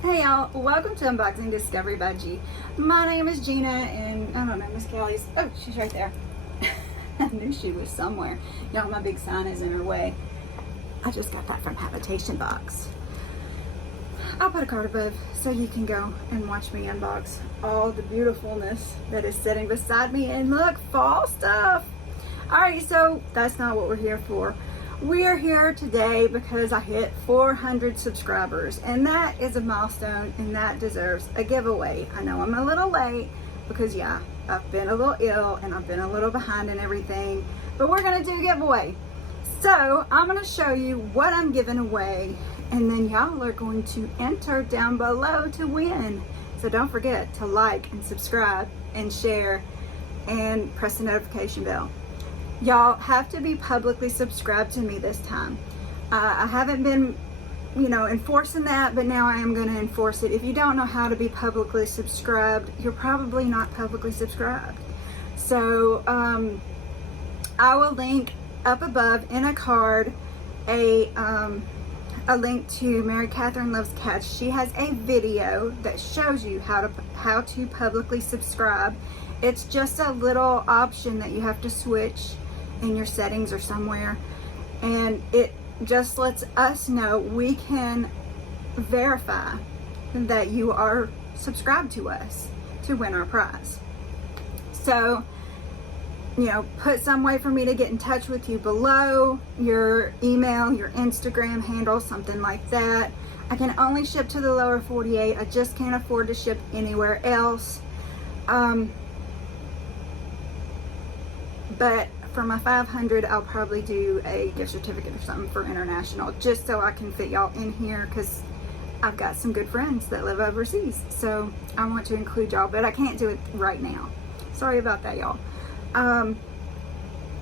Hey y'all, welcome to Unboxing Discovery by G. My name is Gina and I don't know, Miss Kelly's, oh, she's right there. I knew she was somewhere. Y'all, my big sign is in her way. I just got that from Habitation Box. I'll put a card above so you can go and watch me unbox all the beautifulness that is sitting beside me. And look, fall stuff. Alright, so that's not what we're here for. We are here today because I hit 400 subscribers, and that is a milestone and that deserves a giveaway. I know I'm a little late because yeah, I've been a little ill and I've been a little behind and everything, but we're gonna do a giveaway. So I'm gonna show you what I'm giving away, and then y'all are going to enter down below to win. So don't forget to like and subscribe and share and press the notification bell. Y'all have to be publicly subscribed to me this time. I haven't been, enforcing that, but now I am going to enforce it. If you don't know how to be publicly subscribed, you're probably not publicly subscribed. So I will link up above in a card a link to Mary Catherine Loves Cats. She has a video that shows you how to publicly subscribe. It's just a little option that you have to switch in your settings or somewhere, and it just lets us know we can verify that you are subscribed to us to win our prize. So put some way for me to get in touch with you below, your email, your Instagram handle, something like that. I can only ship to the lower 48. I just can't afford to ship anywhere else. But for my 500, I'll probably do a gift certificate or something for international, just so I can fit y'all in here, because I've got some good friends that live overseas. So I want to include y'all, but I can't do it right now. Sorry about that, y'all.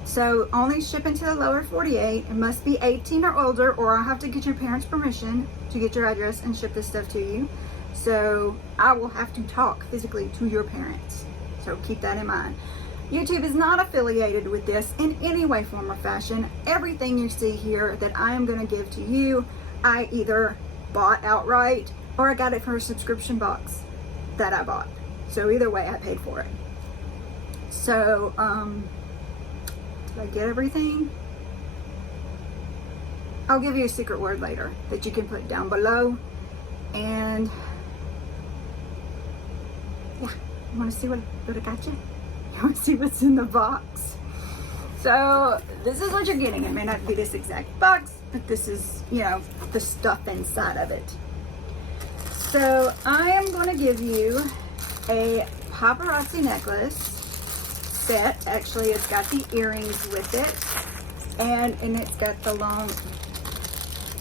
So only shipping to the lower 48. It must be 18 or older, or I'll have to get your parents' permission to get your address and ship this stuff to you. So I will have to talk physically to your parents. So keep that in mind. YouTube is not affiliated with this in any way, form, or fashion. Everything you see here that I am going to give to you, I either bought outright or I got it for a subscription box that I bought. So either way, I paid for it. So, did I get everything? I'll give you a secret word later that you can put down below. And yeah, you want to see what I got you? You want to see what's in the box? So this is what you're getting. It may not be this exact box, but this is, the stuff inside of it. So I am going to give you a paparazzi necklace set. Actually, it's got the earrings with it, and it's got the long,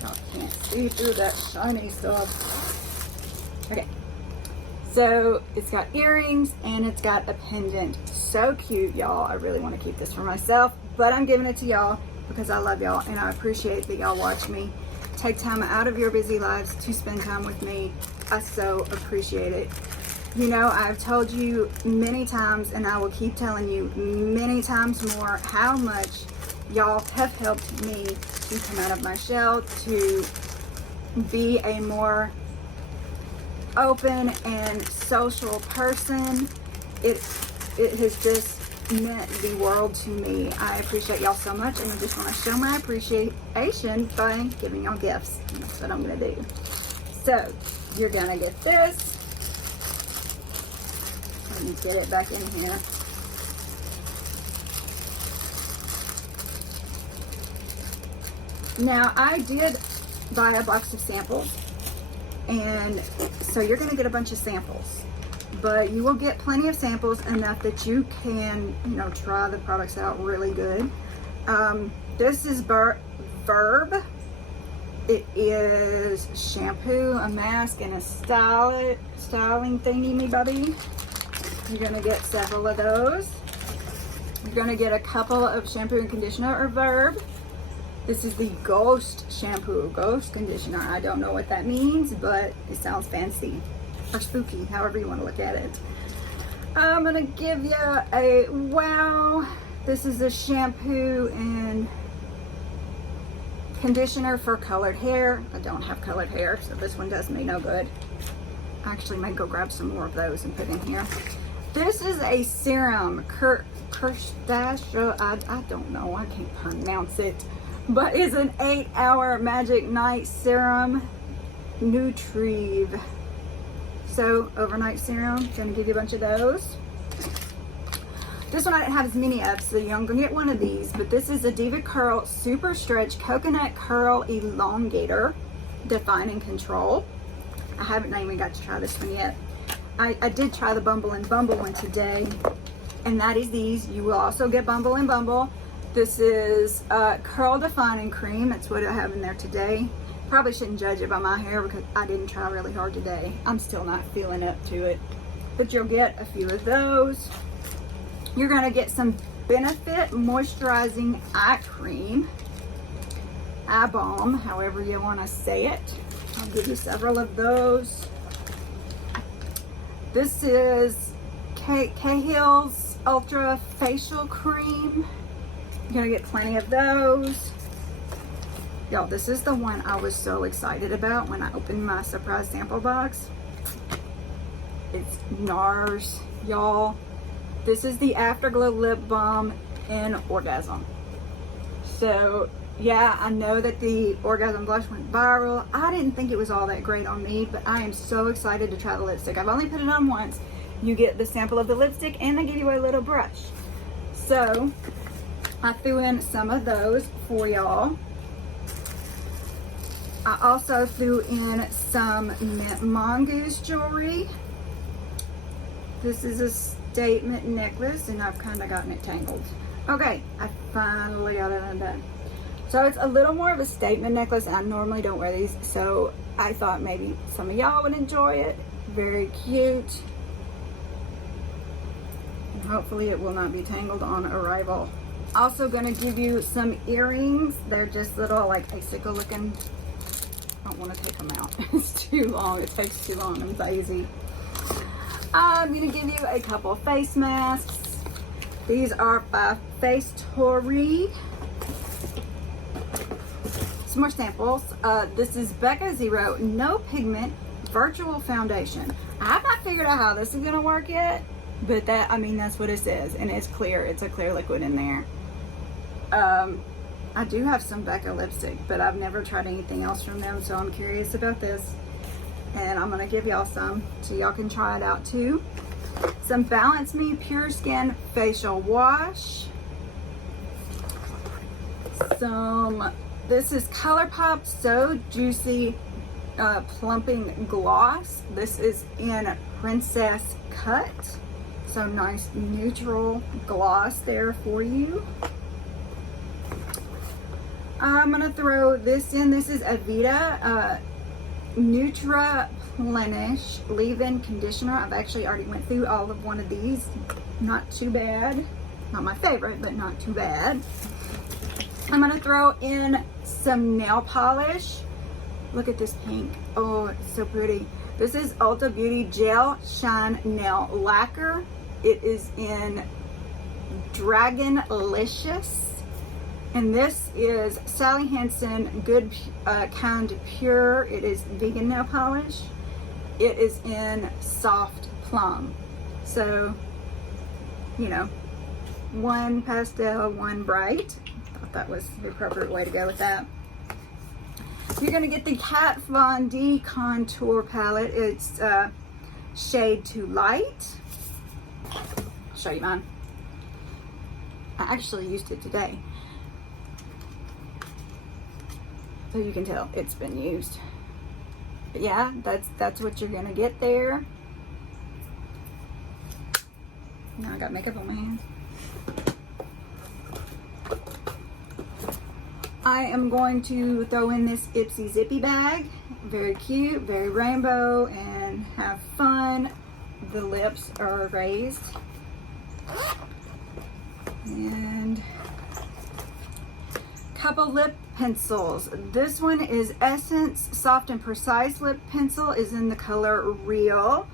I can't see through that shiny stuff. Okay. So it's got earrings and it's got a pendant. So cute, y'all. I really want to keep this for myself, but I'm giving it to y'all because I love y'all and I appreciate that y'all watch me. Take time out of your busy lives to spend time with me. I so appreciate it. I've told you many times, and I will keep telling you many times more, how much y'all have helped me to come out of my shell, to be a more open and social person. It has just meant the world to me. I appreciate y'all so much, and I just want to show my appreciation by giving y'all gifts. And that's what I'm gonna do. So you're gonna get this. Let me get it back in here. Now I did buy a box of samples, and so you're going to get a bunch of samples, but you will get plenty of samples, enough that you can, try the products out really good. This is Verb. It is shampoo, a mask, and a styling thingy me bubby. You're going to get several of those. You're going to get a couple of shampoo and conditioner or Verb. This is the Ghost shampoo, Ghost conditioner. I don't know what that means, but it sounds fancy or spooky, however you want to look at it. I'm gonna give you a wow. This is a shampoo and conditioner for colored hair. I don't have colored hair, so this one does me no good. Actually, I might go grab some more of those and put in here. This is a serum, Kirstasia, I don't know, I can't pronounce it, but it's an 8-hour Magic Night Serum Nutrieve. So, overnight serum, gonna give you a bunch of those. This one I didn't have as many of, so I'm gonna get one of these, but this is a Diva Curl Super Stretch Coconut Curl Elongator, Define and Control. I haven't even got to try this one yet. I did try the Bumble and Bumble one today, and that is these. You will also get Bumble and Bumble. This is Curl Defining Cream. That's what I have in there today. Probably shouldn't judge it by my hair because I didn't try really hard today. I'm still not feeling up to it. But you'll get a few of those. You're gonna get some Benefit Moisturizing Eye Cream. Eye Balm, however you wanna say it. I'll give you several of those. This is Cahill's Ultra Facial Cream. You're gonna get plenty of those. Y'all, this is the one I was so excited about when I opened my surprise sample box. It's NARS, y'all. This is the Afterglow Lip Balm in Orgasm. So, yeah, I know that the Orgasm Blush went viral. I didn't think it was all that great on me, but I am so excited to try the lipstick. I've only put it on once. You get the sample of the lipstick and they give you a little brush. So, I threw in some of those for y'all. I also threw in some Mint Mongoose jewelry. This is a statement necklace, and I've kind of gotten it tangled. Okay, I finally got it undone. So it's a little more of a statement necklace. I normally don't wear these, so I thought maybe some of y'all would enjoy it. Very cute. And hopefully it will not be tangled on arrival. Also gonna give you some earrings. They're just little like icicle looking. I don't want to take them out. It's too long. It takes too long. I'm lazy. I'm going to give you a couple face masks. These are by Face Tori. Some more samples. This is Becca Zero No Pigment Virtual Foundation. I have not figured out how this is going to work yet, but that, I mean, that's what it says. And it's clear. It's a clear liquid in there. I do have some Becca lipstick, but I've never tried anything else from them, so I'm curious about this. And I'm gonna give y'all some so y'all can try it out too. Some Balance Me Pure Skin Facial Wash. This is ColourPop So Juicy Plumping Gloss. This is in Princess Cut. So nice neutral gloss there for you. I'm gonna throw this in. This is Aveda Nutra Plenish Leave-In Conditioner. I've actually already went through all of one of these. Not too bad. Not my favorite, but not too bad. I'm gonna throw in some nail polish. Look at this pink. Oh, it's so pretty. This is Ulta Beauty Gel Shine Nail Lacquer. It is in Dragonlicious. And this is Sally Hansen Good Kind Pure. It is vegan nail polish. It is in Soft Plum. So, you know, one pastel, one bright. Thought that was the appropriate way to go with that. You're gonna get the Kat Von D Contour Palette. It's shade Too Light. I'll show you mine. I actually used it today. So you can tell it's been used. But yeah, that's what you're gonna get there. Now I got makeup on my hands. I am going to throw in this Ipsy Zippy bag. Very cute, very rainbow, and have fun. The lips are raised. And couple lip pencils. This one is Essence Soft and Precise Lip Pencil, is in the color Real.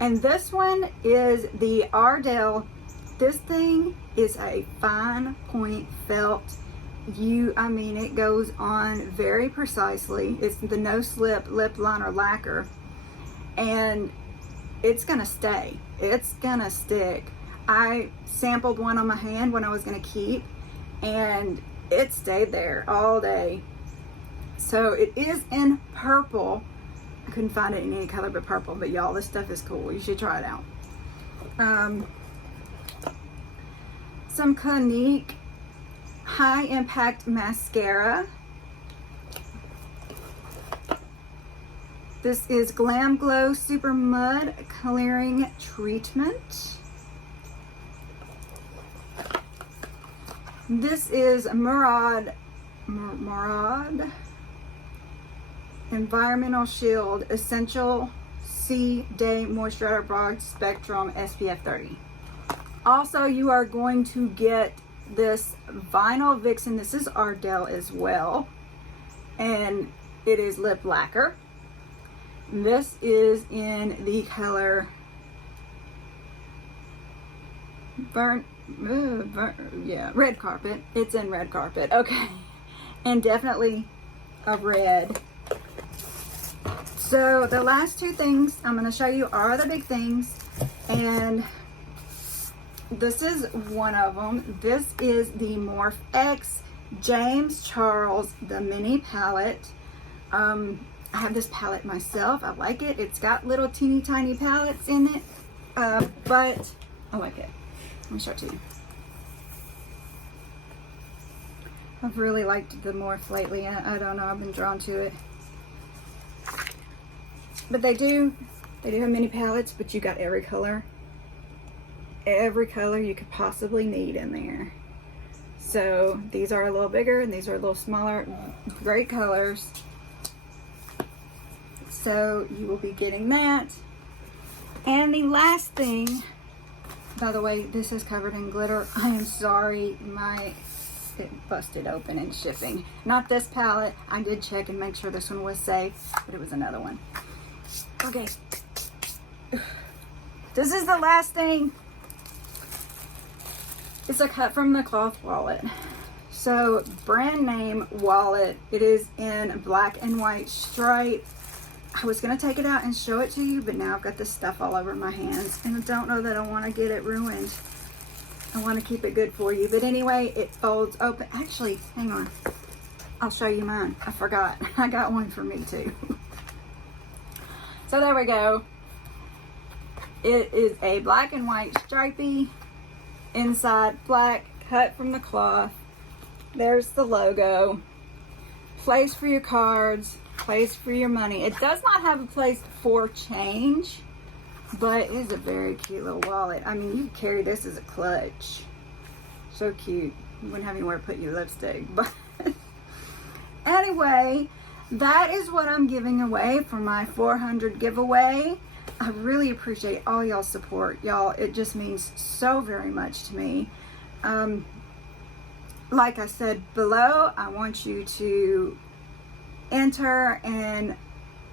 And this one is the Ardell. This thing is a fine point felt. I mean, it goes on very precisely. It's the No Slip Lip Liner Lacquer. and it's gonna stay. It's gonna stick. I sampled one on my hand when I was gonna keep, and it stayed there all day. So it is in purple. I couldn't find it in any color but purple, but y'all, this stuff is cool. You should try it out. Some Clinique High Impact Mascara. This is Glam Glow Super Mud Clearing Treatment. This is Murad Environmental Shield Essential C Day Moisturizer Broad Spectrum SPF 30. Also, you are going to get this Vinyl Vixen. This is Ardell as well, and it is lip lacquer. This is in the color Red Carpet. It's in Red Carpet, okay, and definitely a red. So the last two things I'm going to show you are the big things, and this is one of them. This is the Morph X James Charles, the mini palette. I have this palette myself. I like it. It's got little teeny tiny palettes in it, but I like it. Let me show it to you. I've really liked the Morph lately. I don't know, I've been drawn to it. But they do have mini palettes, but you got every color you could possibly need in there. So these are a little bigger and these are a little smaller. Great colors. So you will be getting that. And the last thing, by the way, this is covered in glitter. I am sorry, it busted open in shipping. Not this palette. I did check and make sure this one was safe, but it was another one. Okay. This is the last thing. It's a cut from the cloth wallet. So, brand name wallet. It is in black and white stripe. I was going to take it out and show it to you, but now I've got this stuff all over my hands, and I don't know that I want to get it ruined. I want to keep it good for you. But anyway, it folds open. Actually, hang on. I'll show you mine. I forgot. I got one for me too. So there we go. It is a black and white stripey, inside black, cut from the cloth. There's the logo. Place for your cards, place for your money. It does not have a place for change, but it is a very cute little wallet. I mean, you can carry this as a clutch. So cute. You wouldn't have anywhere to put your lipstick. But anyway, that is what I'm giving away for my 400 giveaway. I really appreciate all y'all's support. Y'all, it just means so very much to me. Like I said below, I want you to enter and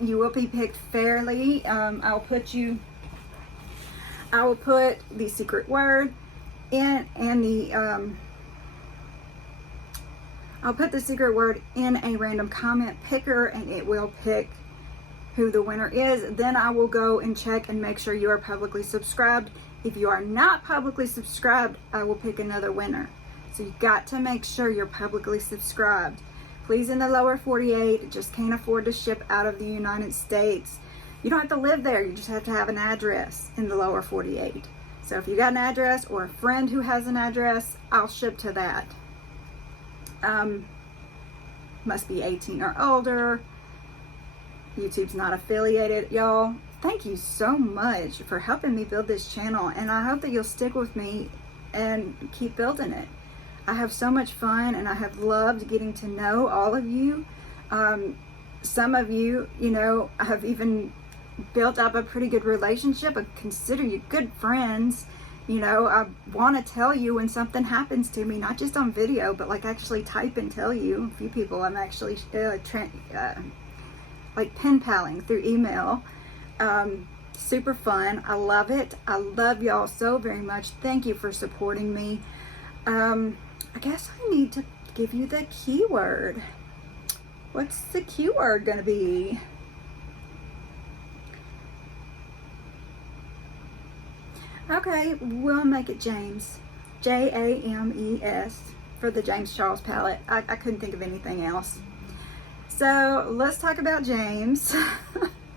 you will be picked fairly. I will put the secret word in and I'll put the secret word in a random comment picker, and it will pick who the winner is. Then I will go and check and make sure you are publicly subscribed. If you are not publicly subscribed, I will pick another winner. So you've got to make sure you're publicly subscribed. Please, in the lower 48, just can't afford to ship out of the United States. You don't have to live there, you just have to have an address in the lower 48. So if you got an address or a friend who has an address, I'll ship to that. Must be 18 or older. YouTube's not affiliated. Y'all, thank you so much for helping me build this channel, and I hope that you'll stick with me and keep building it. I have so much fun, and I have loved getting to know all of you. Some of you, you know, I have even built up a pretty good relationship. I consider you good friends. You know, I want to tell you when something happens to me, not just on video, but like actually type and tell you. A few people I'm actually like pen paling through email. Super fun. I love it. I love y'all so very much. Thank you for supporting me. I guess I need to give you the keyword. What's the keyword gonna be? Okay, we'll make it James. James for the James Charles palette. I couldn't think of anything else. So let's talk about James.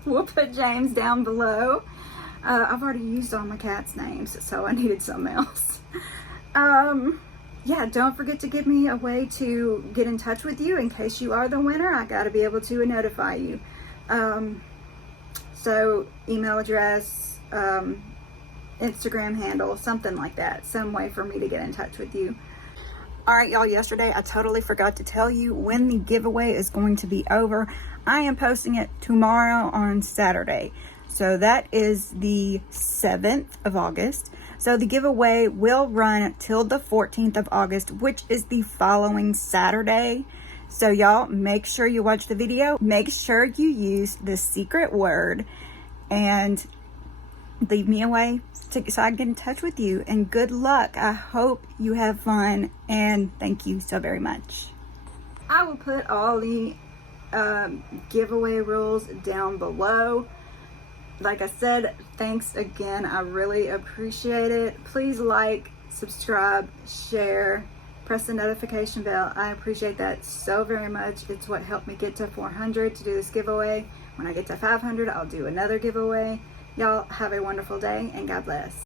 We'll put James down below. I've already used all my cats' names, so I needed something else. Yeah, don't forget to give me a way to get in touch with you in case you are the winner. I got to be able to notify you. So email address, Instagram handle, something like that. Some way for me to get in touch with you. All right, y'all, yesterday I totally forgot to tell you when the giveaway is going to be over. I am posting it tomorrow on Saturday. So that is the 7th of August. So the giveaway will run till the 14th of August, which is the following Saturday. So y'all, make sure you watch the video. Make sure you use the secret word and leave me a way so I can get in touch with you. And good luck. I hope you have fun, and thank you so very much. I will put all the giveaway rules down below. Like I said, thanks again. I really appreciate it. Please like, subscribe, share, press the notification bell. I appreciate that so very much. It's what helped me get to 400 to do this giveaway. When I get to 500, I'll do another giveaway. Y'all have a wonderful day, and God bless.